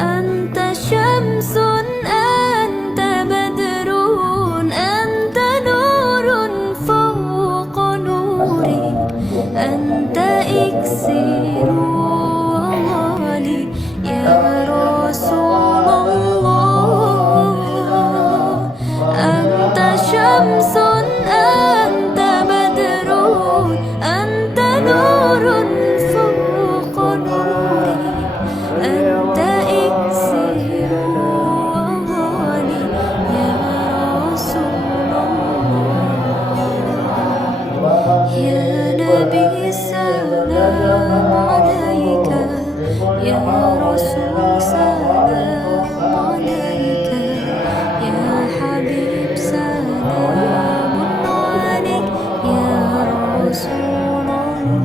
أنت شمس أنت بدر أنت نور فوق نوري أنت إكسير وغالي يا رسول الله أنت شمس أنت بدر أنت نور فوق نوري أنت إكسير وغالي يا رسول الله يا نبي سلام عليك يا رسول سلام عليك يا حبيب سلام عليك يا رسول الله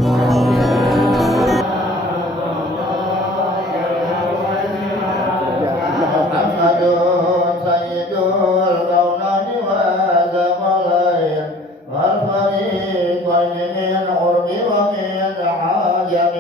محمد سيد الكونين والثقلين والفريقين من عرب ومن عجم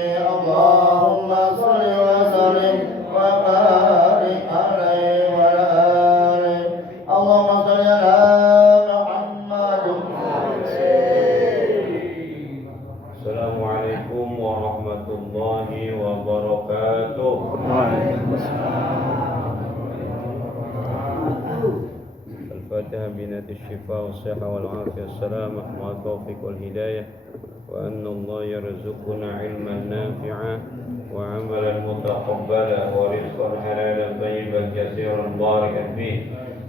اللهم صل وسلم وبارك عليه وعلى آله اللهم صل على محمد. السلام عليكم ورحمة الله وبركاته. الفاتحة بنية الشفاء والصحة والعافية السلامة مع التوفيق والهداية وأن الله يرزقنا علما نافعا وعملا متقبلا ورزقا حلالا طيبا كثيرا باركا فيه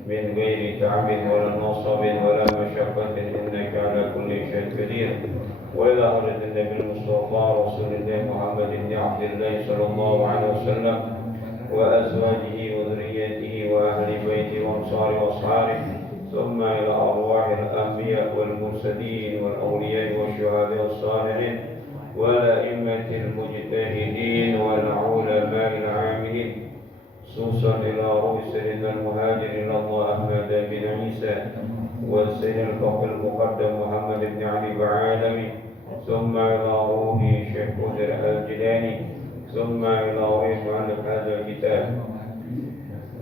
من غير تعب ولا نصب ولا مشقة إنك على كل شيء قدير. وإلى حضرة النبي المصطفى رسول الله محمد بن عبد الله صلى الله عليه وسلم وأزواجه وذريته وأهل بيته وأنصاره وأصحابه ثم إلى أرواح الأنبياء والمرسلين والأولياء والشهداء والصالحين والأئمة المجتهدين والعلماء العاملين خصوصا إلى روح سيدنا المهاجر إلى الله أحمد بن عيسى والسيد الفقيه المقدم محمد بن علي بعالمي ثم إلى روح شيخ قدر الجيلاني ثم إلى روح مؤلف هذا الكتاب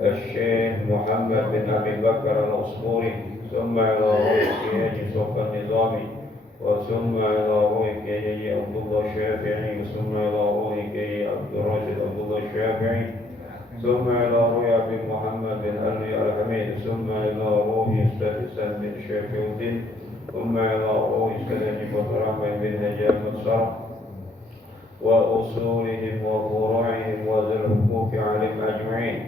الشيخ محمد بن أبي بكر الأصفوري ثم إلى روح كياج صف النظامي وثم إلى روح كياج عبد الله الشافعي ثم إلى روح كياج عبد الراشد عبد الله الشافعي ثم إلى روح أبي محمد بن علي الحميد ثم إلى روح أستاذ حسن بن شافعي الدين ثم إلى روح أستاذ عبد الرحمن بن نجام الصرح وأصولهم وفروعهم وذي الحقوق عليهم أجمعين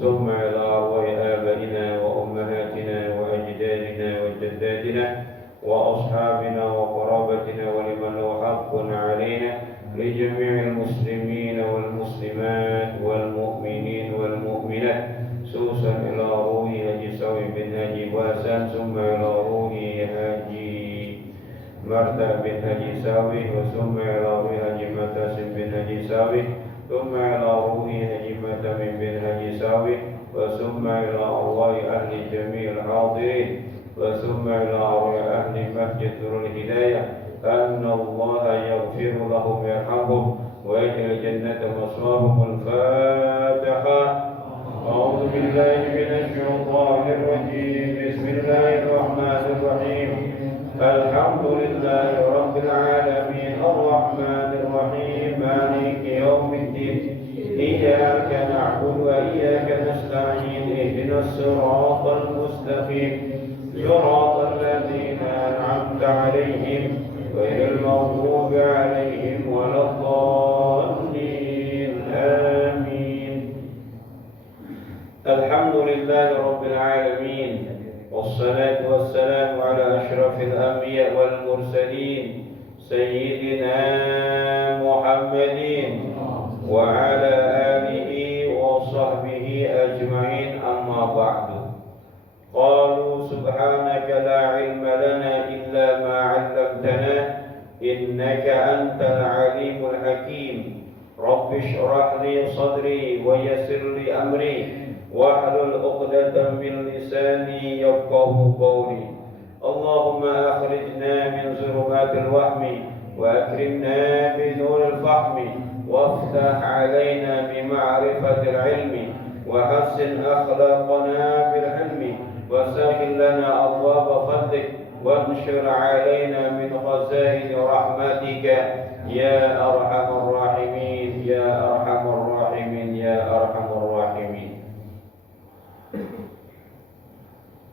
ثم إلى أرواح آبائنا وأمهاتنا وأجدادنا وجداتنا وأصحابنا وقرابتنا ولمن له حق علينا لجميع المسلمين والمسلمات والمؤمنين والمؤمنات خصوصا إلى روح هاجي سوي بن هاجي باسان ثم إلى روح هاجي مرتا بن هاجي ساوي وثم إلى روح هاجي متاسم بن هاجي ساوي ثم إلى روح هاجي متامم بن هاجي ساوي وثم إلى أرواح أهل جميع الحاضرين وثم إلى أرواح أهل مسجد نور الهداية أن الله يغفر لهم ويرحمهم ويجعل الجنة مصواهم. الفاتحة. أعوذ بالله من الشيطان الرجيم بسم الله الرحمن الرحيم الحمد لله رب العالمين الرحمن الرحيم مالك يوم الدين إياك نعبد وإياك نستعين اهدنا الصراط المستقيم صراط الذين أنعمت عليهم غير المغضوب عليهم ولا الضالين آمين. الحمد لله رب العالمين والصلاة والسلام على أشرف الأنبياء والمرسلين سيدنا محمد وعلى آله وصحبه أجمعين. أما بعد، قالوا سبحانك لا علم لنا إلا ما علمتنا إنك أنت العليم الحكيم. رب اشرح لي صدري ويسر لي أمري واحلل عقدة من لساني يفقهوا قولي. اللهم أخرجنا من ظلمات الوهم وأكرمنا بنور الفهم وافتح علينا بمعرفة العلم وحسن أخلاقنا بالحلم وسهل لنا أبواب فضلك وانشر علينا من خزائن رحمتك يا أرحم الراحمين يا أرحم الراحمين يا أرحم الراحمين.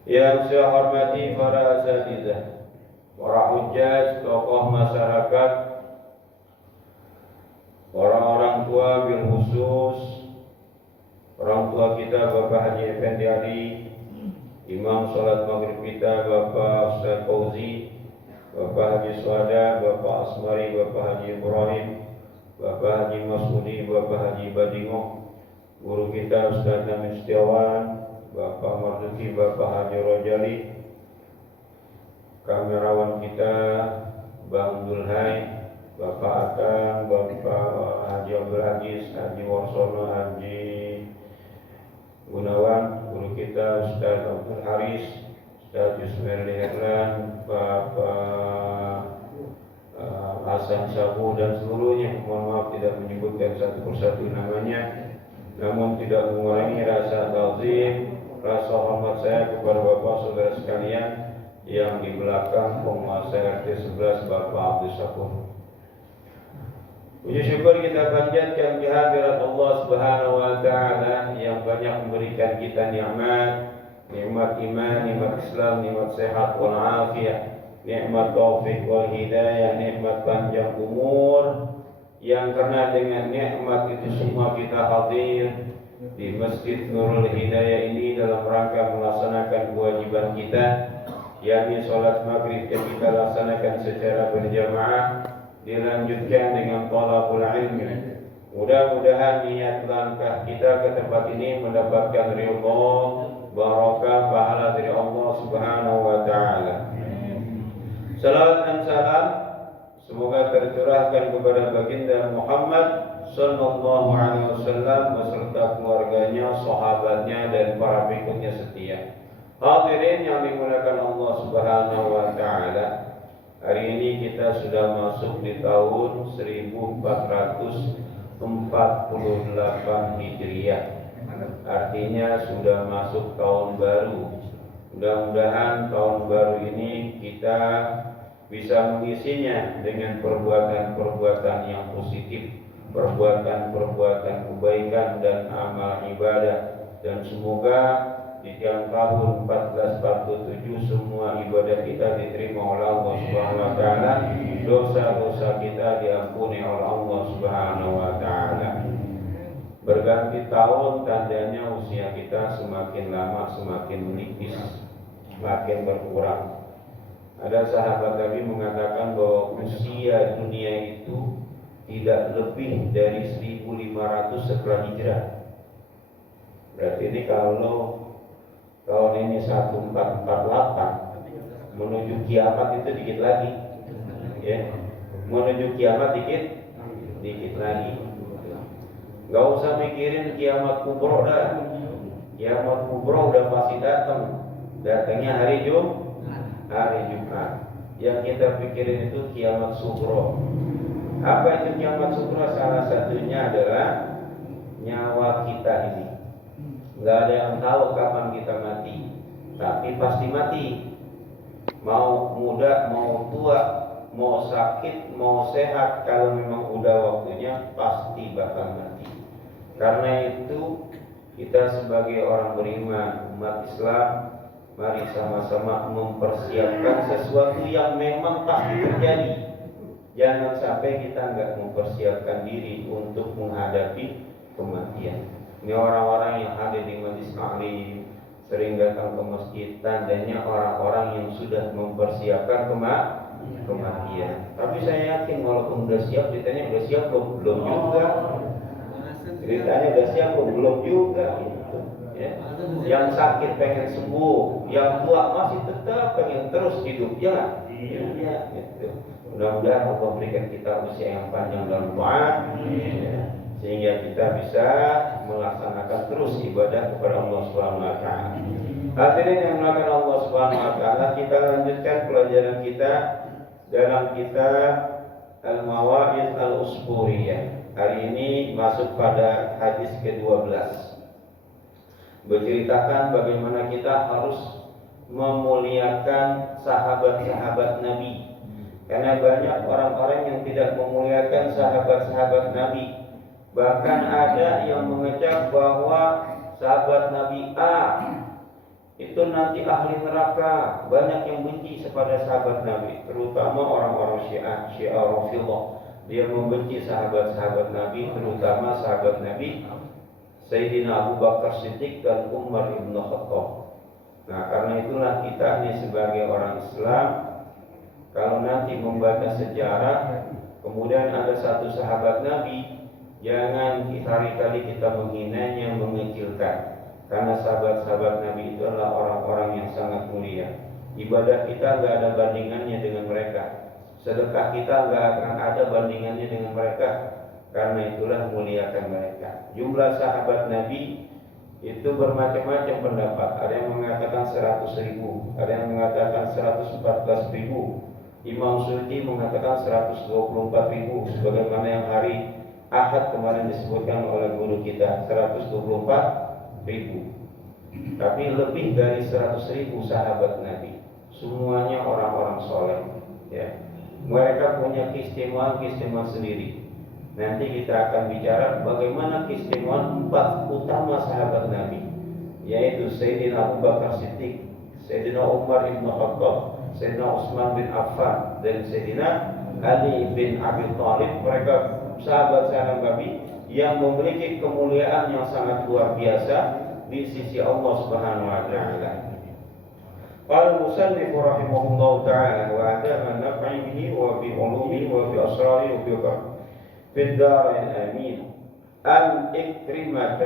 Yang saya hormati para asatidzah, para hujjaj, tokoh masyarakat, para orang tua bil khusus, orang tua kita Bapak Haji Effendi Ali, Imam Salat Maghrib kita Bapak Ustaz Fauzi, Bapak Haji Suada, Bapak Asmari, Bapak Haji Ibrahim, Bapak Haji Masudi, Bapak Haji Badingo, guru kita Ustaz Namin Setiawan, Bapak Marzuki, Bapak Haji Rojali, kamerawan kita Bang Dulhai, Bapak Atang, Bapak Haji Abdul Aziz, Haji Warsono, Haji Gunawan, guru kita Ustaz Abdul Haris, Ustaz Yusmir Lihlan, Bapak Hasan Sabu dan seluruhnya. Mohon maaf tidak menyebutkan satu persatu namanya, namun tidak mengurangi rasa ta'zim, rasa hormat saya kepada Bapak saudara sekalian yang di belakang penguasa RT 11 Bapak Abdul Syakur. Puji syukur kita panjatkan kehadirat Allah Subhanahu wa taala yang banyak memberikan kita nikmat, nikmat iman, nikmat Islam, nikmat sehat wal afiyah, nikmat taufik wal hidayah, nikmat panjang umur, yang karena dengan nikmat itu semua kita hadir di Masjid Nurul Hidayah ini dalam rangka melaksanakan kewajiban kita, yakni sholat maghrib yang kita laksanakan secara berjamaah, dilanjutkan dengan thalabul ilmi. Mudah-mudahan niat langkah kita ke tempat ini mendapatkan ridha, barakah, pahala dari Allah Subhanahu wa taala. Salawat dan salam semoga tercurahkan kepada baginda Muhammad sallallahu alaihi wasallam beserta keluarganya, sahabatnya dan para pengikutnya setia. Hadirin yang dimuliakan Allah Subhanahu wa taala, hari ini kita sudah masuk di tahun 1448 Hijriah. Artinya sudah masuk tahun baru. Mudah-mudahan tahun baru ini kita bisa mengisinya dengan perbuatan-perbuatan yang positif, perbuatan-perbuatan kebaikan dan amal ibadah, dan semoga di tahun 1447 semua ibadah kita diterima oleh Allah Subhanahu wa taala, dosa-dosa kita diampuni oleh Allah Subhanahu wa taala. Berganti tahun tandanya usia kita semakin lama semakin menipis, semakin berkurang. Ada sahabat Nabi mengatakan bahwa usia dunia itu tidak lebih dari 1500 setelah hijrah. Berarti ini kalau tahun ini 1448 menuju kiamat itu dikit lagi, ya. Menuju kiamat dikit lagi. Gak usah mikirin kiamat kubro dah. Kiamat kubro udah pasti datang. Datangnya hari Jumat. Yang kita pikirin itu kiamat sugro. Apa itu kiamat sugro? Salah satunya adalah nyawa kita ini. Gak ada yang tahu kapan kita mati, tapi pasti mati. Mau muda, mau tua, mau sakit, mau sehat, kalau memang udah waktunya pasti bakal mati. Karena itu kita sebagai orang beriman, umat Islam, mari sama-sama mempersiapkan sesuatu yang memang pasti terjadi. Jangan sampai kita nggak mempersiapkan diri untuk menghadapi kematian. Ini orang-orang yang hadir di majlis taklim, sering datang ke masjid, tandanya orang-orang yang sudah mempersiapkan kematian. Tapi saya yakin walaupun udah siap, ditanya udah siap belum juga. Ceritanya udah siap belum juga gitu. Ya. Yang sakit pengen sembuh, yang tua masih tetap pengen terus hidup, ya. Iya, gitu. Mudah-mudahan Allah berikan kita usia yang panjang dalam doa, ya, sehingga kita bisa melaksanakan terus ibadah kepada Allah Subhanahu wa taala. Hadirin yang dimuliakan Allah Subhanahu wa taala, kita lanjutkan pelajaran kita dalam kitab Al-Mawa'idh Al-Usburiyah. Hari ini masuk pada hadis ke-12. Berceritakan bagaimana kita harus memuliakan sahabat-sahabat Nabi. Karena banyak orang-orang yang tidak memuliakan sahabat-sahabat Nabi. Bahkan ada yang mengecap bahwa sahabat Nabi A itu nanti ahli neraka. Banyak yang benci kepada sahabat Nabi, terutama orang-orang Syiah Rafidhah. Dia membenci sahabat-sahabat Nabi, terutama sahabat Nabi Sayyidina Abu Bakar Siddiq dan Umar ibn Khattab. Nah, karena itulah kita ini sebagai orang Islam, kalau nanti membaca sejarah, kemudian ada satu sahabat Nabi, jangan kali-kali kita menghinanya, mengecilkan. Karena sahabat-sahabat Nabi itu adalah orang-orang yang sangat mulia. Ibadah kita nggak ada bandingannya dengan mereka. Sedekah kita nggak akan ada bandingannya dengan mereka. Karena itulah muliakan mereka. Jumlah sahabat Nabi itu bermacam-macam pendapat. Ada yang mengatakan 100.000, ada yang mengatakan 114.000. Imam Suyuti mengatakan 124.000, sebagaimana yang hari Ahad kemarin disebutkan oleh guru kita 124.000. Tapi lebih dari 100.000 sahabat Nabi, semuanya orang-orang soleh. Ya, mereka punya keistimewaan sendiri. Nanti kita akan bicara bagaimana keistimewaan 4 utama sahabat Nabi, yaitu Sayyidina Abu Bakar Siddiq, Sayyidina Umar ibn Khattab, Sayyidina Utsman bin Affan, dan Sayyidina Ali bin Abi Thalib. Mereka sahabat-sahabat Nabi yang memiliki kemuliaan yang sangat luar biasa di sisi Allah Subhanahu wa taala. Al-musannif rahimahullah ta'ala wa adama naf'ihi wa bi ulumihi wa bi asrarihi wa bi في الدار الآمين عن إكرمة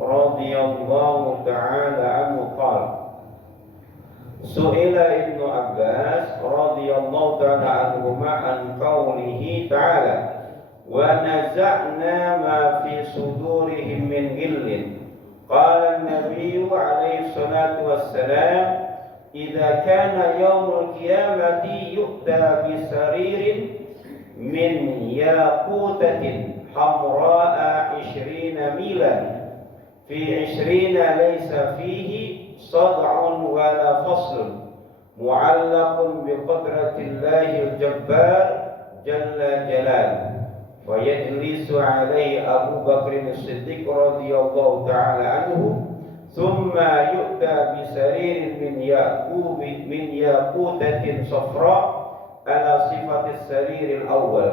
رضي الله تعالى عنه قال سئل ابن عباس رضي الله تعالى عنهما عن قوله تعالى ونزعنا ما في صدورهم من غل قال النبي عليه الصلاة والسلام إذا كان يوم القيامة يؤتى بسرير من ياقوتة حمراء 20 ميلا في 20 ليس فيه صدع ولا فصل معلق بقدرة الله الجبار جل جلاله ويجلس عليه أبو بكر الصديق رضي الله تعالى عنه ثم يؤتى بسرير من ياقوتة صفراء على صفة السرير الأول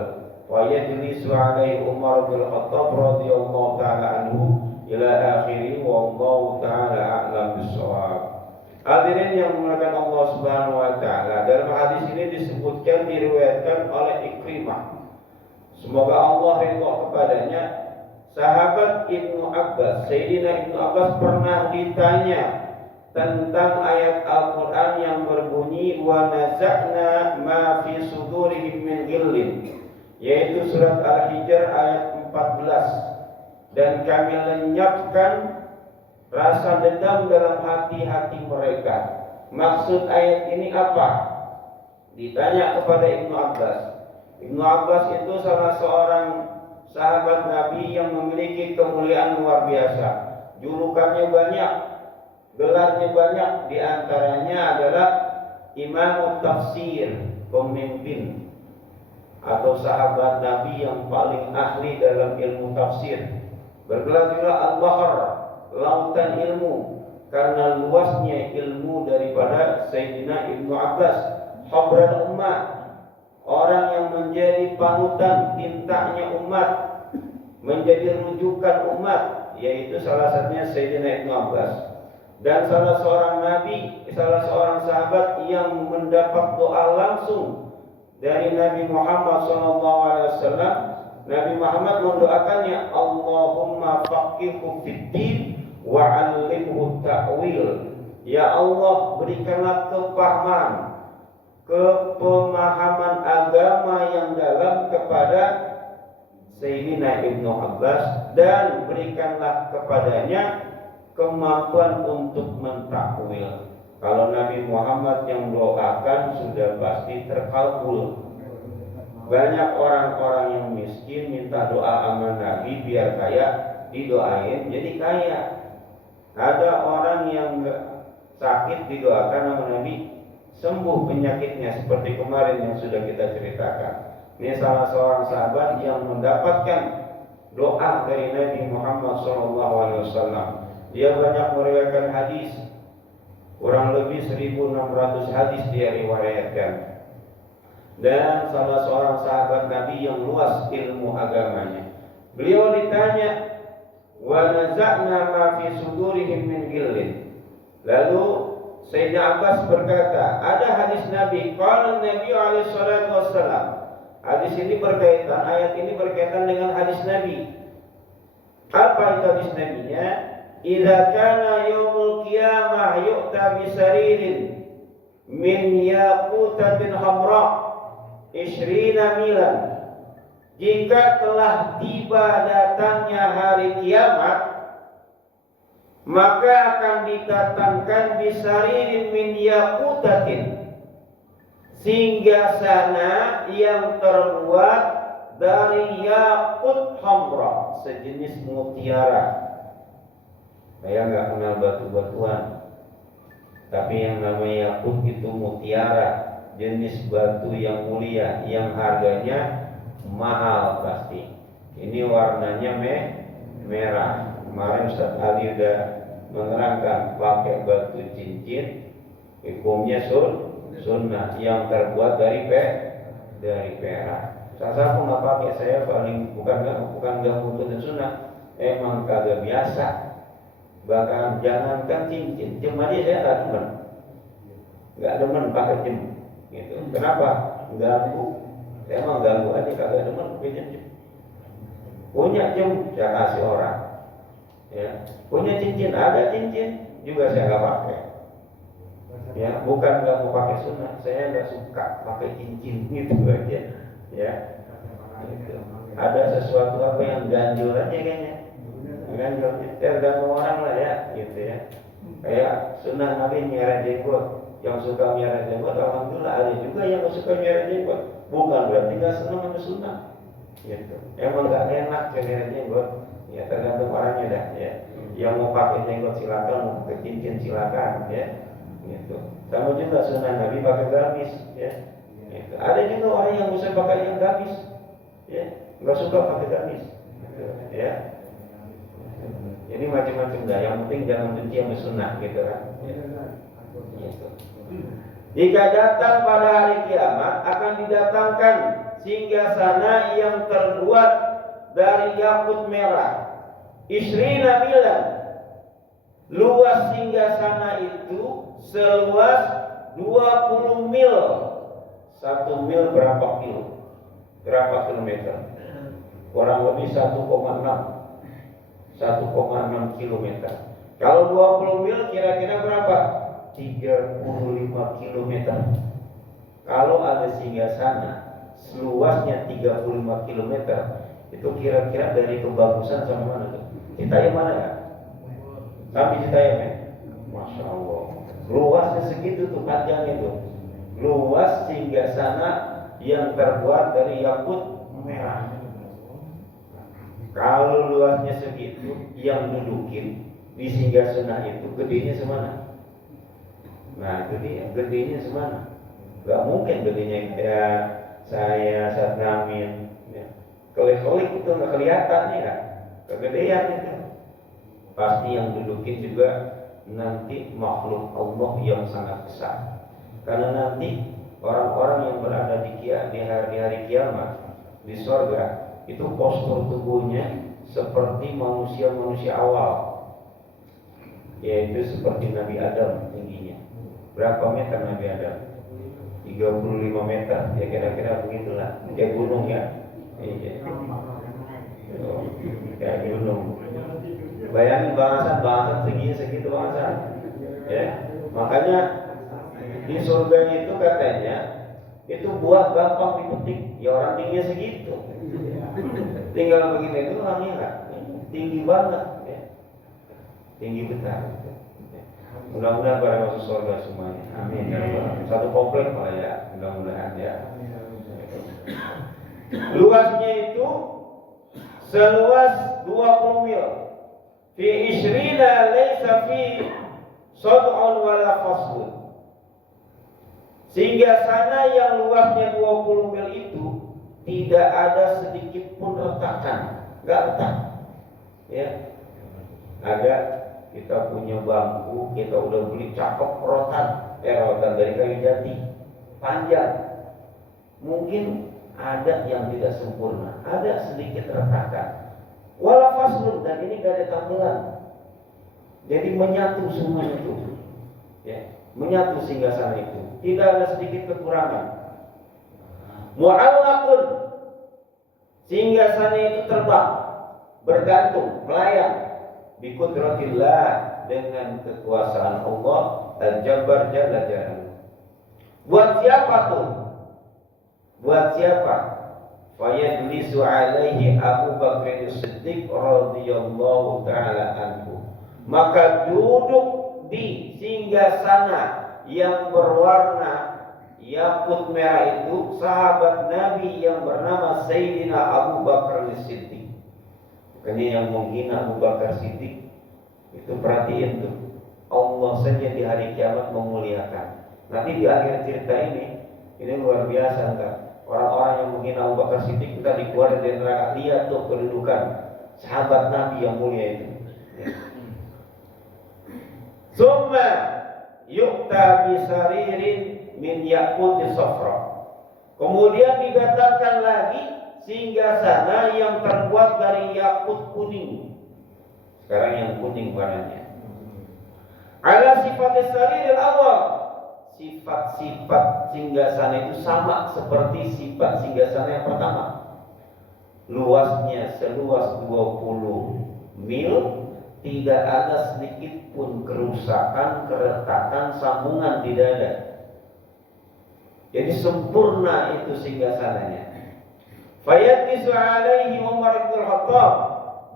ويجلس عليه عمر بن الخطاب رضي الله تعالى عنه إلى آخره والله تعالى أعلم بالصواب. Hadirin yang dimuliakan Allah Subhanahu wa taala, dalam hadis ini disebutkan diriwayatkan oleh Ikrimah, semoga Allah ridha kepadanya, sahabat Ibnu Abbas, Sayyidina Ibnu Abbas pernah ditanya tentang ayat Al-Quran yang berbunyi wa naza'na ma fi sudurihim min ghillin, yaitu surat Al-Hijr ayat 14, dan kami lenyapkan rasa dendam dalam hati-hati mereka. Maksud ayat ini apa? Ditanya kepada Ibnu Abbas. Ibnu Abbas itu salah seorang sahabat Nabi yang memiliki kemuliaan luar biasa. Julukannya banyak, gelarnya banyak, diantaranya adalah Imam Tafsir, pemimpin atau sahabat Nabi yang paling ahli dalam ilmu tafsir. Bergelar juga Al-Bahr, lautan ilmu, karena luasnya ilmu daripada Sayyidina Ibnu Abbas. Habrul ummah, orang yang menjadi panutan tintanya umat, menjadi rujukan umat, yaitu salah satunya Sayyidina Ibnu Abbas. Dan salah seorang nabi, salah seorang sahabat yang mendapat doa langsung dari Nabi Muhammad SAW, Nabi Muhammad mendoakannya, Allahumma faqihhu fid-din wa 'allimhu ta'wil. Ya Allah, berikanlah kepemahaman agama yang dalam kepada Sayyidina Ibnu Abbas, dan berikanlah kepadanya kemampuan untuk mentakwil. Kalau Nabi Muhammad yang doakan sudah pasti terkabul. Banyak orang-orang yang miskin minta doa sama Nabi biar kaya, didoain jadi kaya. Ada orang yang sakit didoakan sama Nabi sembuh penyakitnya, seperti kemarin yang sudah kita ceritakan. Ini salah seorang sahabat yang mendapatkan doa dari Nabi Muhammad SAW. Dia banyak meriwayatkan hadis, kurang lebih 1.600 hadis dia riwayatkan. Dan salah seorang sahabat Nabi yang luas ilmu agamanya. Beliau ditanya, wa naza'na ma fi sudurihim min ghillin. Lalu Sayyidina Abbas berkata, ada hadis Nabi, qala Nabi alaihi salatu wassalam. Hadis ini berkaitan, ayat ini berkaitan dengan hadis Nabi. Apa itu hadis Nabi-nya? Idza kana yaumul qiyamah yu'ta bi saririn min yaqutatin hamra 20 milan. Jika telah tiba datangnya hari kiamat, maka akan didatangkan bisaririn min yaqutatin, singgasana yang terbuat dari yakut hamra, sejenis mutiara. Saya nggak kenal batu-batuan, tapi yang namanya yakut itu mutiara, jenis batu yang mulia, yang harganya mahal pasti. Ini warnanya merah. Kemarin Ustaz Ali udah menerangkan, pakai batu cincin, hukumnya sunnah, yang terbuat dari perak. Saya pun nggak pakai, saya paling bukan nggak putusin sunnah, emang kagak biasa. Bahkan jangankan cincin, cuma dia saya nggak demen pakai cincin. Gitu. Kenapa? Ganggu. Saya emang ganggu aja, kagak demen pakai cincin. Punya jam saya kasih orang. Ya, punya cincin, ada cincin juga saya nggak pakai. Ya, bukan nggak mau pakai sunnah, saya nggak suka pakai cincin gitu aja. Ya, gitu. Ada sesuatu apa yang ganjil aja kayaknya. Ganjil, tergantung orang lah ya, gitu ya. Kayak sunnah Nabi miara jenggot, yang suka miara jenggot, alhamdulillah ada juga yang suka miara jenggot. Bukan berarti nggak senang sama sunnah. Gitu. Emang nggak enak miara jenggot. Ya tergantung orangnya dah ya. Yang mau pakai jenggot silakan, mau pakai cincin silakan ya. Gitu. Sama juga sunnah Nabi pakai gamis ya. Gitu. Ada juga orang yang bisa pakai yang gamis ya, nggak suka pakai gamis gitu, ya. Jadi macam-macam dah. Yang penting jangan benci yang sunnah gitu kan. Ya. Gitu. Jika datang pada hari kiamat akan didatangkan singgasana yang terbuat dari yakut merah, 20 milan. Luas singgasana itu seluas 20 mil. 1 mil berapa kilo? Berapa kilometer? Kurang lebih 1,6 kilometer. Kalau 20 mil kira-kira berapa? 35 kilometer. Kalau ada singgasana seluasnya 35 kilometer, itu kira-kira dari kebagusan sama mana tuh? Citayam mana ya? Sampai Citayam ya? Masya Allah. Luasnya segitu tuh, panjangnya tuh. Luas singgasana yang terbuat dari yakut merah. Kalau luasnya segitu, yang dudukin di singgasana itu gedenya semana? Nah itu dia, gedenya semana? Gak mungkin gedenya kayak saya saat ngamin ya. Kelik-kelik itu gak kelihatan ya, kegedean itu. Pasti yang dudukin juga nanti makhluk Allah yang sangat besar. Karena nanti orang-orang yang berada di hari kiamat di surga itu postur tubuhnya seperti manusia-manusia awal. yaitu seperti Nabi Adam tingginya. Berapa meter Nabi Adam? 35 meter, ya kira-kira begitulah. Kayak gunung ya. Iya. Oh, kayak gunung. Bayangin bahasan segini segitu bahasan. Ya, makanya di surga itu katanya itu buah gampang dipetik. Ya orang tingginya segitu. Tinggal begini itu orangnya tinggi banget. Ya. Tinggi besar. Mudah-mudahan pada masuk surga semuanya. Amin. Satu komplek Pak ya. Mudah-mudahan ya. Luasnya itu seluas 20 mil. Fi ishrina laysa fi sad'un wala faslun. Sehingga sana yang luasnya 20 mil itu tidak ada sedikit pun retakan, enggak retak. Ya. Ada kita punya bangku, kita udah beli cakep rotan dari kayu jati, panjang. Mungkin ada yang tidak sempurna, ada sedikit retakan. Wala faslun, dan ini gak ada tambelan. Jadi menyatu semuanya itu. Ya, menyatu sehingga sana itu. Tidak ada sedikit kekurangan. Mu'allaqun, sehingga sana itu terbang, bergantung, melayang. Biqudratillah, dengan kekuasaan Allah Al-Jabbar Jalla Jalaluhu. Buat siapa tuh? Buat siapa? Fayajlisu alaihi Abu Bakr As-Siddiq radhiyallahu taala anhu. Maka duduk di singgasana yang berwarna yakut merah itu sahabat Nabi yang bernama Sayyidina Abu Bakar As-Siddiq. Makanya yang menghina Abu Bakar Siddiq itu perhatiin tuh, Allah saja di hari kiamat memuliakan. Nanti di akhir cerita ini luar biasa enggak? Orang-orang yang menghina Abu Bakar Siddiq kita dikeluarkan dari neraka. Lihat tuh kedudukan sahabat Nabi yang mulia itu. Summa yu'ta bisaririn min yaquti safra. Kemudian didatangkan lagi singgasana yang terbuat dari yakut kuning. Sekarang yang kuning warnanya. Ala sifat sariril awal. Sifat-sifat singgasana itu sama seperti sifat singgasana yang pertama. Luasnya seluas 20 mil, tidak ada sedikit pun kerusakan, keretakan, sambungan tidak ada. Jadi sempurna itu singgasananya. Fayadnisu alaihi Umar bin Khattab.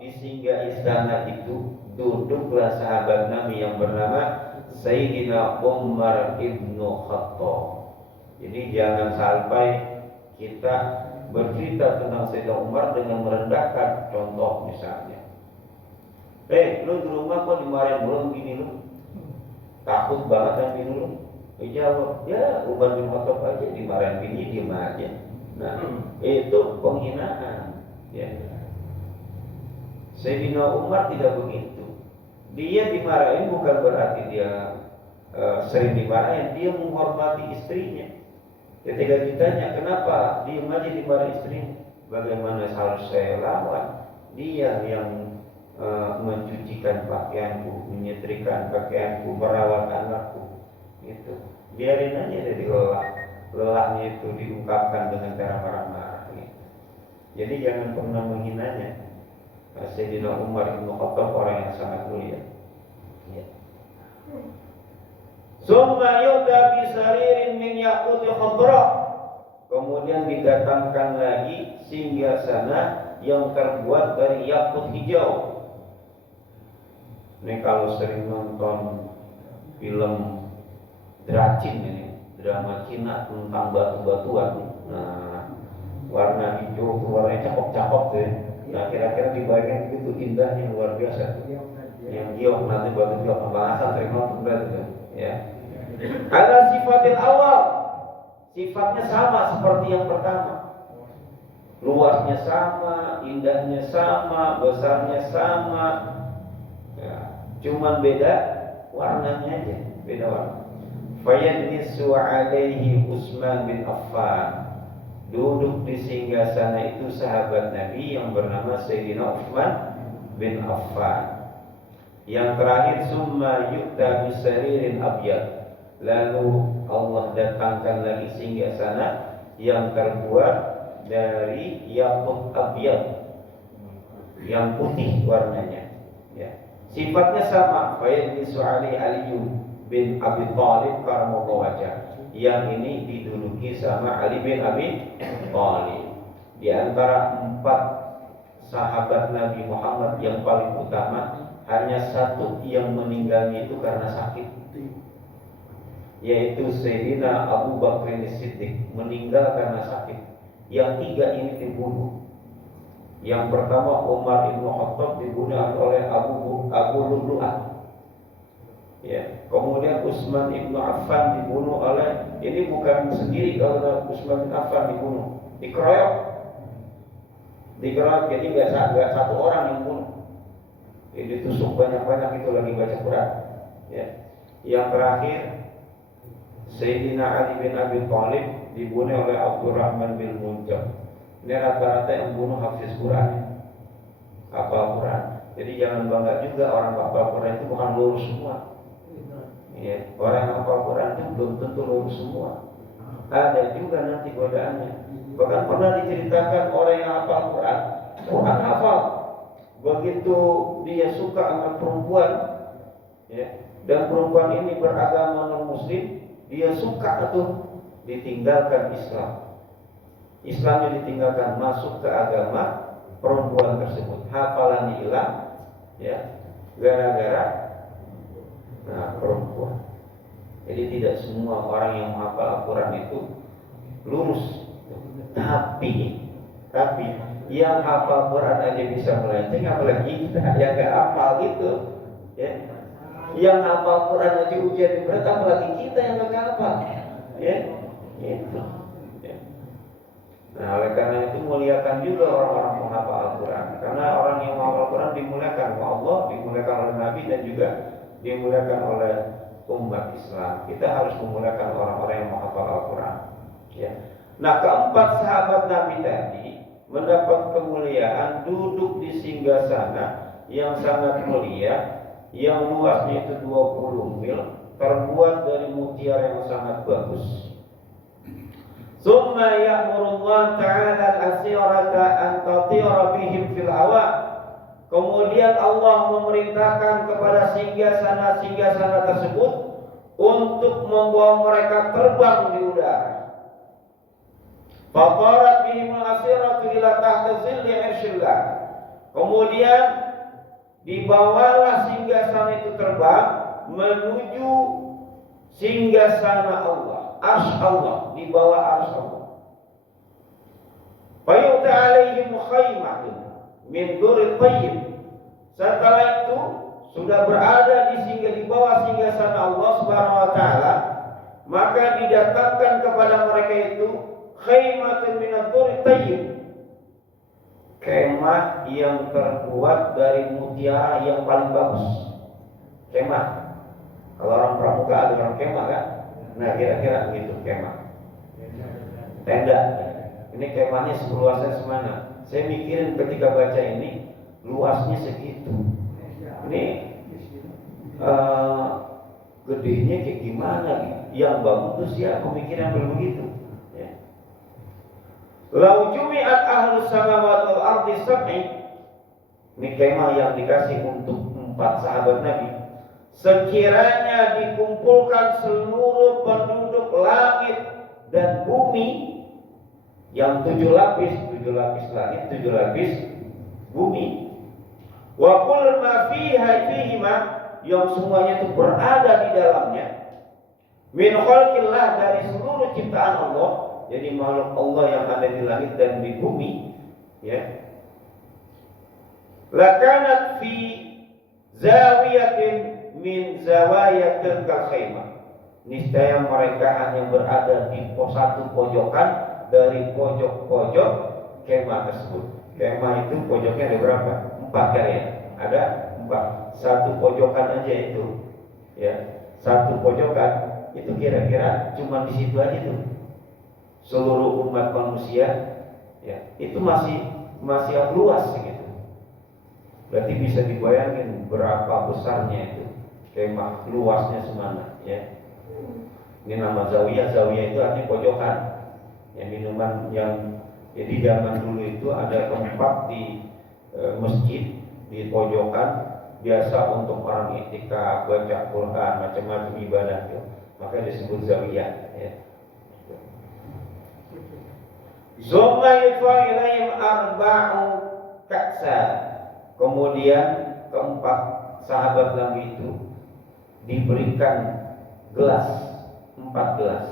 Di singgah istana itu duduklah sahabat Nabi yang bernama Sayyidina Umar bin Khattab. Jadi jangan sampai kita bercerita tentang Sayyidina Umar dengan merendahkan. Contoh misalnya, lu di rumah kok dimarahin belum gini lu? Takut banget yang bini lu? Jawab, ya Umar bin Khattab aja dimarahin bini diem aja. Nah, itu penghinaan. Ya. Sayyidina Umar tidak begitu. Dia dimarahin bukan berarti dia sering dimarahin, dia menghormati istrinya. Ketika ditanya kenapa diem aja dimarahin istrinya, bagaimana harus saya lawan? Dia yang mencucikan pakaianku, menyetrikakan pakaianku, merawat anakku. Itu biarin aja jadi lelahnya itu diungkapkan dengan cara marah-marah. Gitu. Jadi jangan pernah menghinanya. Sayyidina Umar bin Khattab orang yang sangat mulia. Ya. Summa yu'ta bi saririn min yaquti khadra. Kemudian didatangkan lagi singgasana yang terbuat dari yakut hijau. Ini kalau sering nonton film Dracin ini, drama Cina tentang batu-batuan. Nah, warna hijau, warnanya cakep-cakep tuh. Nah, kira-kira di bagian itu indahnya luar biasa. Yang giok nanti batu giok pembahasan sering nonton berarti ya. Ada sifatil awal. Sifatnya sama seperti yang pertama. Luasnya sama, indahnya sama, besarnya sama. Ya, cuman beda warnanya aja, beda warna. Fayadnisu alaihi Utsman bin Affan. Duduk di singgasana itu sahabat Nabi yang bernama Sayyidina Utsman bin Affan. Yang terakhir summa yu'ta bisaririn abyad. Lalu Allah datangkan lagi singgasana yang terbuat dari yakut abyad, yang putih warnanya. Ya. Sifatnya sama. Fayajlisu Ali bin Abi Thalib karamallahu wajhah. Yang ini diduduki sama Ali bin Abi Thalib. Di antara 4 sahabat Nabi Muhammad yang paling utama, hanya satu yang meninggalnya itu karena sakit, yaitu Sayyidina Abu Bakr As-Siddiq, meninggal karena sakit. Yang 3 ini dibunuh. Yang pertama Umar bin Khattab dibunuh oleh Abu Lu'lu'ah. Ya, kemudian Utsman bin Affan dibunuh oleh, ini bukan sendiri kalau Utsman bin Affan dibunuh, dikeroyok, jadi nggak satu orang yang bunuh. Ini ditusuk banyak-banyak, itu lagi baca Quran. Ya. Yang terakhir Sayyidina Ali bin Abi Thalib dibunuh oleh Abdurrahman bin Muljam. Ini rata-rata yang bunuh hafiz Quran, hafal Quran. Jadi jangan bangga juga orang hafal Quran itu bukan lurus semua. Ya, orang yang hafal Quran itu belum tentu lurus semua. Ada juga nanti godaannya. Bahkan pernah diceritakan orang yang hafal Quran hafal. Begitu dia suka sama perempuan, ya, dan perempuan ini beragama non-muslim, dia suka tuh, ditinggalkan Islam. Islamnya ditinggalkan, masuk ke agama perempuan tersebut. Hafalannya hilang, ya, gara-gara perempuan. Jadi tidak semua orang yang menghafal Al-Quran itu lurus. Tapi yang hafal Quran aja bisa melenceng, apalagi kita yang nggak hafal gitu, ya. Yang hafal Quran aja ujian berat, apalagi kita yang nggak hafal, ya. Gitu. Ya. Nah, oleh karena itu muliakan juga orang-orang menghafal Al-Quran, karena orang yang menghafal Quran dimuliakan oleh Allah, dimuliakan oleh Nabi, dan juga dimuliakan oleh umat Islam. Kita harus memuliakan orang-orang yang menghafal Al-Quran. Ya. Nah, keempat sahabat Nabi tadi mendapat kemuliaan duduk di singgasana yang sangat mulia, yang luasnya itu 20 mil, terbuat dari mutiara yang sangat bagus. Summa ya'murullah ta'ala al-asirata an tatira bihim fil hawa. Kemudian Allah memerintahkan kepada singgasana tersebut untuk membawa mereka terbang di udara. Faqarat bihim al-asiratu ila tahta zilli 'arsyillah. Kemudian dibawalah singgasana itu terbang menuju singgasana Allah, arsy Allah, di bawah arsy Allah. Fa yu'ta 'alaihim khaymatun min durri thayyib. Setelah itu sudah berada di bawah singgasana Allah Subhanahu wa taala, maka didatangkan kepada mereka itu khaymatun min ad-durri thayyib, kemah yang terbuat dari mutiara yang paling bagus. Kemah, kalau orang pramuka ada orang kemah kan? Nah, kira-kira begitu kemah. Tenda. Ini kemahnya seluasnya semana? Saya mikirin ketika baca ini, luasnya segitu. Ini gedenya kayak gimana? Yang bangun tuh siapa? Pemikiran begitu. Lau jumi'at ahlus samawati wal ardi sab'i. Ini kemah yang dikasih untuk 4 sahabat Nabi. Sekiranya dikumpulkan seluruh penduduk langit dan bumi, yang 7 lapis langit, 7 lapis bumi, wa kullu ma fihima, yang semuanya itu berada di dalamnya, min khalqillah, dari seluruh ciptaan Allah, jadi makhluk Allah yang ada di langit dan di bumi, ya. Lakanat fi zawiyatin min zawayatil khaymah. Niscaya mereka hanya berada di satu pojokan dari pojok-pojok kemah tersebut. Kemah itu pojoknya ada berapa? 4 kan ya? Ada 4. Satu pojokan aja itu, ya. Satu pojokan itu kira-kira cuma di situ aja tuh. Seluruh umat manusia, ya, itu masih luas gitu. Berarti bisa dibayangin berapa besarnya itu, kemah luasnya semana, ya. Ini nama zawiyah. Zawiyah itu artinya pojokan. Ya, minuman yang jadi zaman dulu itu ada tempat di masjid di pojokan biasa untuk orang iktikaf, baca Quran, macam-macam ibadah itu. Maka disebut zawiyah, ya. Zumma yudfa ilaihim arba'u ka'sa. Kemudian keempat sahabat Nabi itu diberikan gelas, 4 gelas.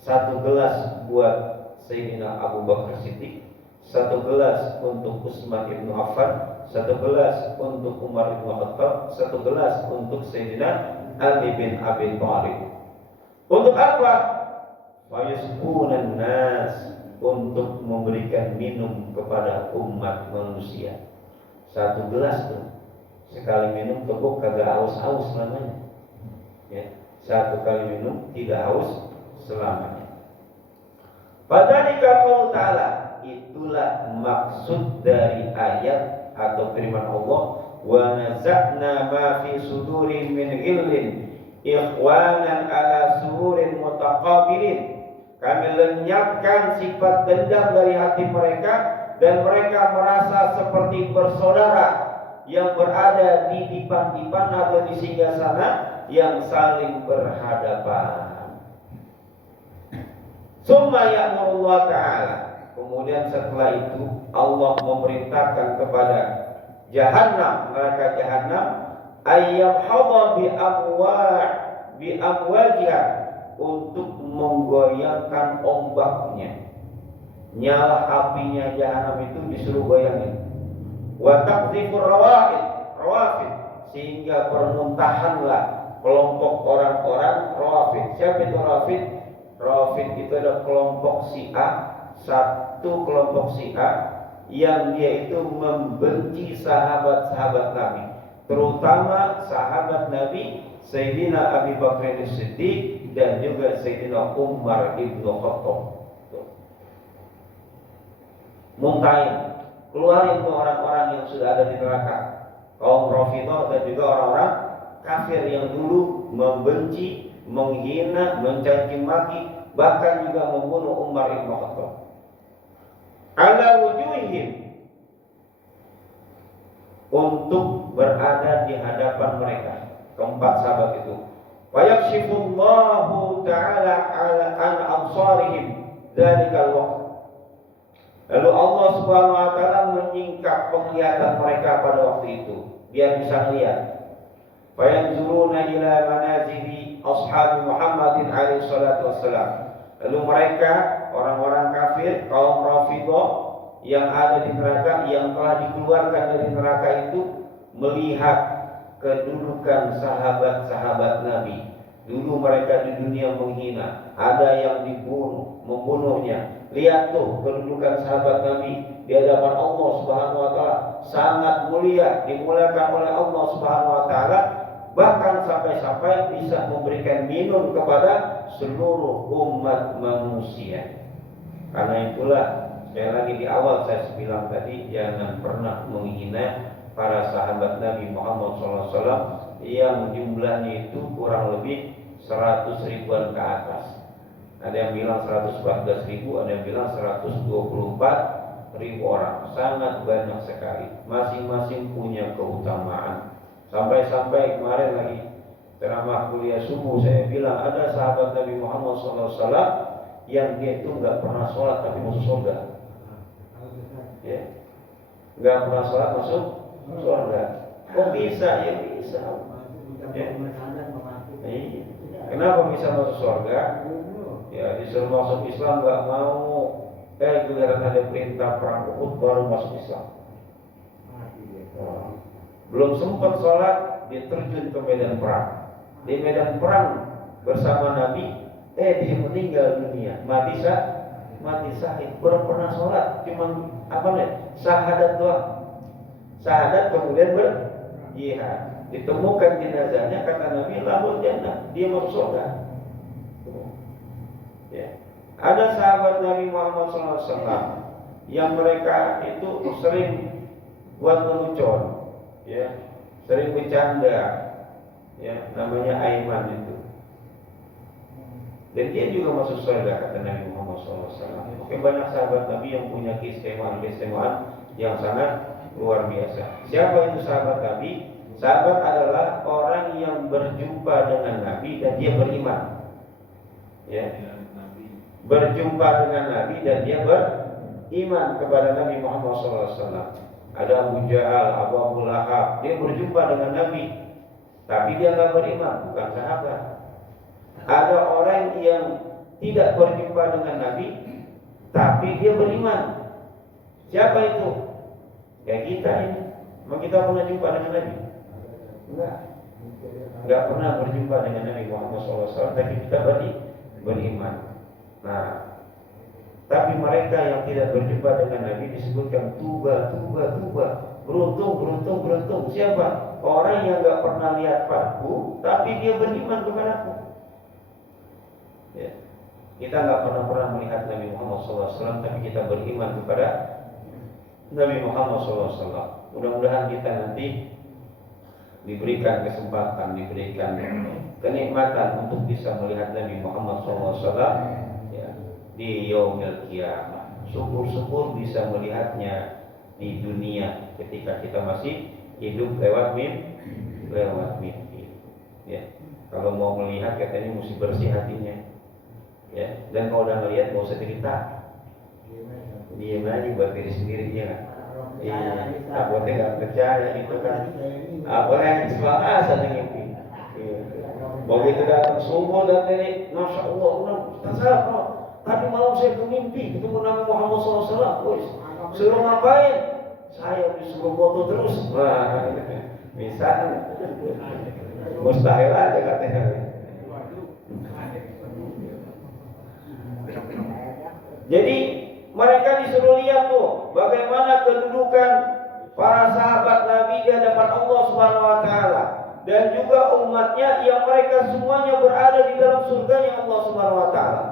1 gelas buat Sayyidina Abu Bakar Siddiq, 1 gelas untuk Utsman bin Affan, 1 gelas untuk Umar bin Khattab, 1 gelas untuk Sayyidina Ali bin Abi Thalib. Untuk apa? Fayasqunan nas, untuk memberikan minum kepada umat manusia. 1 gelas tuh, sekali minum kebuk kagak haus-haus namanya, ya. 1 kali minum tidak haus selamanya. Padahal qaul ta'ala, itulah maksud dari ayat atau firman Allah, wa naza'na ma fi sudurihim min ghillin ikhwanan ala sururin mutaqabilin. Kami lenyapkan sifat dendam dari hati mereka, dan mereka merasa seperti bersaudara yang berada di dipan-dipan atau di singgasana yang saling berhadapan. Summa ya'murullah ta'ala, kemudian setelah itu Allah memerintahkan kepada Jahannam, neraka Jahannam, ayyam hada bi amwajiha, untuk menggoyangkan ombaknya. Nyala apinya Jahannam itu disuruh goyangin. Wa taqdhifur rawafid, sehingga bermuntahanlah kelompok orang-orang rawafid. Siapa itu rawafid? Rawafid itu adalah kelompok Syiah, satu kelompok Syiah yang dia itu membenci sahabat-sahabat Nabi, terutama sahabat Nabi Sayyidina Abi Bakar Siddiq dan juga Sayyidina Umar bin Khattab. Muntahin, keluarin tuh orang-orang yang sudah ada di neraka, kaum Rafidhah dan juga orang-orang kafir yang dulu membenci, menghina, mencaci maki, bahkan juga membunuh Umar bin Khattab. Ala wujuhihim, untuk berada di hadapan mereka, keempat sahabat itu. Wa yakshifullahu ta'ala an absarihim dzalikal waqt. Lalu Allah Subhanahu wa taala menyingkap penglihatan mereka pada waktu itu, biar bisa melihat. Fa yanzuruna ila manazili ashabi Muhammadin alaihi salatu wassalam. Lalu mereka, orang-orang kafir, kaum Rafidhah yang ada di neraka, yang telah dikeluarkan dari neraka itu, melihat kedudukan sahabat-sahabat Nabi. Dulu mereka di dunia menghina, ada yang dibunuh, membunuhnya. Lihat tuh kedudukan sahabat Nabi di hadapan Allah Subhanahu wa taala, sangat mulia, dimuliakan oleh Allah Subhanahu wa taala, bahkan sampai-sampai bisa memberikan minum kepada seluruh umat manusia. Karena itulah, sekali lagi di awal saya bilang tadi, jangan pernah menghina para sahabat Nabi Muhammad SAW yang jumlahnya itu kurang lebih 100 ribuan ke atas. Ada yang bilang 114 ribu, ada yang bilang 124 ribu orang. Sangat banyak sekali. Masing-masing punya keutamaan. Sampai-sampai kemarin lagi ceramah kuliah subuh, saya bilang ada sahabat Nabi Muhammad SAW yang dia itu nggak pernah sholat tapi masuk surga. Ya, nggak pernah sholat masuk surga. Kok bisa? Ya bisa. Ya. Iya. Kenapa bisa masuk surga? Ya, disuruh masuk Islam nggak mau. Giliran ada perintah perang Uhud baru masuk Islam. Belum sempat sholat, dia terjun ke medan perang. Di medan perang bersama Nabi, dia meninggal dunia, mati syahid. Belum pernah sholat, cuman syahadat doang. Syahadat kemudian berjihad. Ditemukan jenazahnya, kata Nabi, lahul jannah, dia masuk surga. Ya. Ada sahabat Nabi Muhammad SAW yang mereka itu sering buat lelucon. ya, sering bercanda, ya, namanya Aiman itu. Dan dia juga masuk surga kata Nabi Muhammad SAW. Oke, banyak sahabat Nabi yang punya keistimewaan yang sangat luar biasa. Siapa itu sahabat Nabi? Sahabat adalah orang yang berjumpa dengan Nabi dan dia beriman. Ya, berjumpa dengan Nabi dan dia beriman kepada Nabi Muhammad SAW. Ada Abu Jahal, Abu Lahab, dia berjumpa dengan Nabi, tapi dia nggak beriman, bukan sahabat. Ada orang yang tidak berjumpa dengan Nabi, tapi dia beriman. Siapa itu? Kayak kita ini. Memang kita pernah jumpa dengan Nabi? Enggak pernah berjumpa dengan Nabi Muhammad SAW, tapi kita beriman. Nah, tapi mereka yang tidak berjumpa dengan Nabi disebutkan tuba. Beruntung. Siapa? Orang yang enggak pernah lihat aku, tapi dia beriman kepadaku. Ya. Kita nggak pernah melihat Nabi Muhammad SAW, tapi kita beriman kepada Nabi Muhammad SAW. Mudah-mudahan kita nanti diberikan kesempatan, diberikan kenikmatan untuk bisa melihat Nabi Muhammad SAW, ya, di yaumil qiyamah. Syukur-syukur bisa melihatnya di dunia ketika kita masih hidup lewat mimpi. Ya. Kalau mau melihat katanya mesti bersih hatinya. Ya, dan kalau udah ngelihat nggak usah cerita, diam aja buat diri sendiri, ya kan? Iya, takutnya nggak percaya itu kan. Apa yang disepakati sama mimpi? Begitu datang subuh dan ini, masya Allah, Ustaz, tadi malam saya bermimpi ketemu Nabi Muhammad SAW. Suruh ngapain? Saya disuruh foto terus. Wah, misalnya mustahil aja katanya. Jadi mereka disuruh lihat tuh bagaimana kedudukan para sahabat Nabi di hadapan Allah Subhanahu wa taala dan juga umatnya yang mereka semuanya berada di dalam surganya Allah Subhanahu wa taala.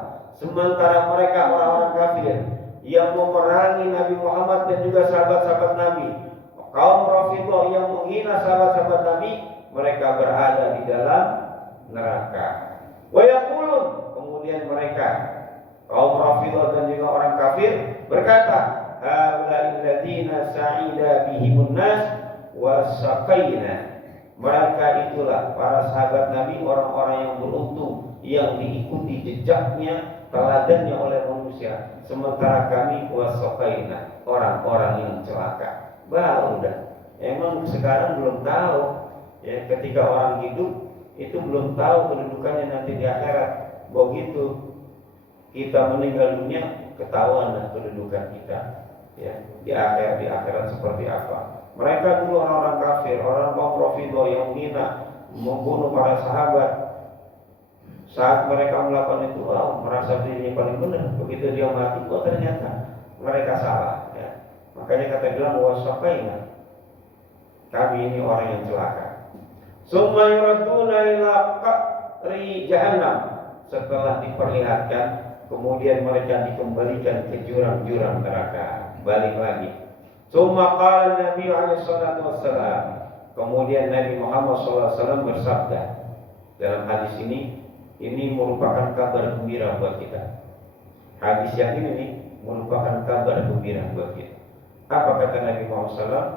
Sementara mereka orang-orang kafir yang memerangi Nabi Muhammad dan juga sahabat-sahabat Nabi, kaum Rafidhah yang menghina sahabat-sahabat Nabi, mereka berada di dalam neraka. Wa yaqulun, kemudian mereka kaum Rafidhah dan juga orang kafir berkata, haula'il ladzina sa'ida bihimun nas wa saqaina. Mereka itulah para sahabat Nabi, orang-orang yang beruntung, yang diikuti jejaknya, teladannya oleh manusia. Sementara kami wa saqaina, orang-orang yang celaka. Udah. Emang sekarang belum tahu, ya, ketika orang hidup itu belum tahu kedudukannya nanti di akhirat. Begitu kita meninggal dunia, ketahuan kedudukan kita, ya, di akhirat seperti apa. Mereka dulu orang-orang kafir, orang kaum Rafidhah yang menghina, membunuh para sahabat. Saat mereka melakukan itu, merasa dirinya paling benar. Begitu dia mati, ternyata mereka salah, ya. Makanya kata bilang wasaqaina, kami ini orang yang celaka. Summa yuraduna ila qa'ri jahannam. Setelah diperlihatkan, kemudian mereka dikembalikan ke jurang-jurang neraka. Balik lagi. Summa qala Nabi alaihi salatu wassalam. Kemudian Nabi Muhammad SAW bersabda dalam hadis ini merupakan kabar gembira buat kita. Hadis yang ini merupakan kabar gembira buat kita. Apa kata Nabi Muhammad SAW?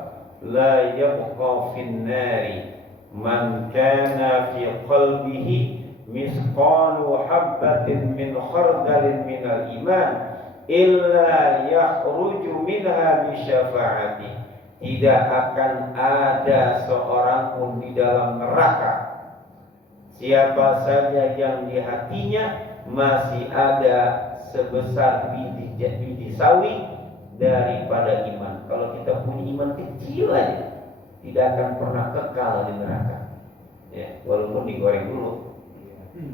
La yabqa fin nari man kana fi qalbihi misqalu habbatin min khardalin minal iman illa yakhruju minha bi syafaati. Tidak akan ada seorang pun di dalam neraka siapa saja yang di hatinya masih ada sebesar biji sawi daripada iman. Kalau kita punya iman kecil aja, tidak akan pernah kekal di neraka, ya, walaupun digoreng dulu.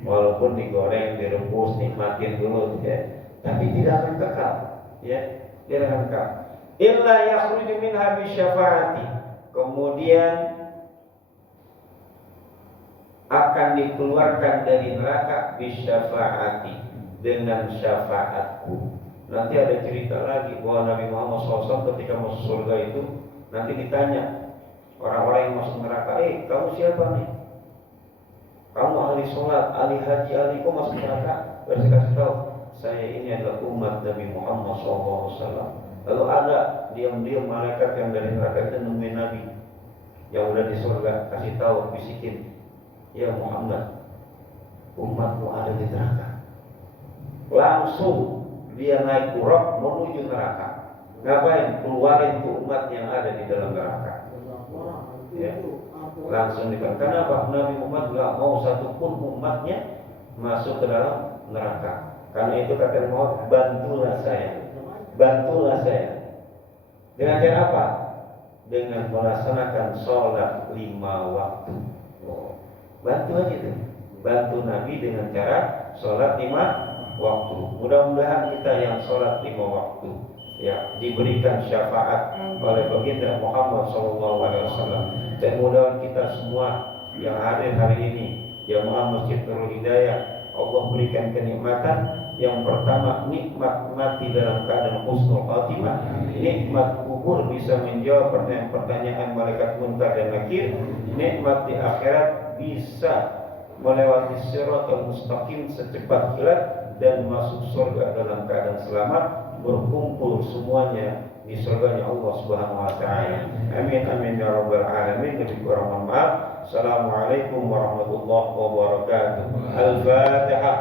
Walaupun digoreng, direbus, nikmatin dulu, ya, tapi tidak akan kekal, ya, tidak akan kekal. Illa yakhruju minha bi syafaati. Kemudian akan dikeluarkan dari neraka bi syafaati, dengan syafaatku. Nanti ada cerita lagi bahwa Nabi Muhammad SAW ketika masuk surga itu nanti ditanya, Orang-orang yang masuk neraka, kamu siapa nih? Kamu ahli sholat, ahli haji, ahli kok masuk neraka? Harus kasih tahu, saya ini adalah umat Nabi Muhammad SAW. Lalu ada diam-diam malaikat yang dari neraka itu nemuin Nabi yang udah di surga, kasih tahu, bisikin, ya Muhammad, umatmu ada di neraka. Langsung dia naik kurok menuju neraka. Ngapain? Keluarin tuh umat yang ada di dalam neraka. Ya. Langsung dikatakan, kenapa? Nabi Muhammad gak mau satupun umatnya masuk ke dalam neraka. Karena itu kata Muhammad, bantulah saya. Bantulah saya. Dengan cara apa? Dengan melaksanakan sholat 5 waktu. Bantu aja tuh. Bantu Nabi dengan cara sholat 5 waktu. Mudah-mudahan kita yang sholat 5 waktu, ya, diberikan syafaat oleh baginda Muhammad SAW. Dan mudah kita semua yang hadir hari ini, jamaah Masjid Nurul Hidayah, Allah berikan kenikmatan. Yang pertama, nikmat mati dalam keadaan husnul khatimah. Nikmat kubur bisa menjawab pertanyaan malaikat munkar dan nakir. Nikmat di akhirat bisa melewati siratal mustaqim secepat kilat dan masuk surga dalam keadaan selamat, berkumpul semuanya di surganya Allah Subhanahu wa taala. Amin amin ya rabbal alamin. Lebih kurang mohon maaf. Assalamualaikum warahmatullahi wabarakatuh. Al-Fatihah.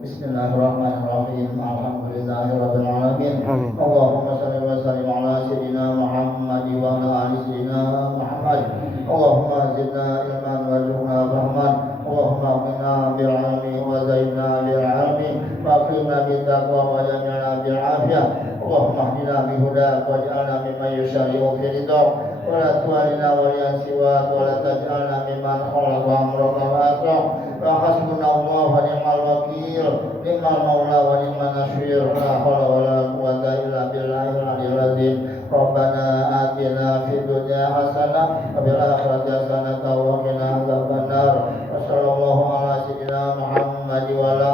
Bismillahirrahmanirrahim. Alhamdulillahirabbil alamin. Allahumma shalli wa sallim ala sayyidina Muhammad wa ala ali sayyidina Muhammad. Allahumma zidna ilman warzuqna rahman. Allahumma qina bil ilmi wa zaidna bil ilmi wa qina bit taqwa wa jamilna bil afiyah. Allahumma hdina bi hudak waj'alna mimman yushari'u fi ridha wa la tu'alina waliyan siwa wa la taj'alna mimman khalaqa amraka wa asra. Wa hasbunallahu wa ni'mal wakil, ni'mal maula wa ni'man nasir. La haula wa la quwwata illa billahil aliyyil azim. Rabbana atina fid dunya hasanah wa fil akhirati hasanah wa qina adzabannar. Wassallallahu ala sayyidina Muhammad wa ala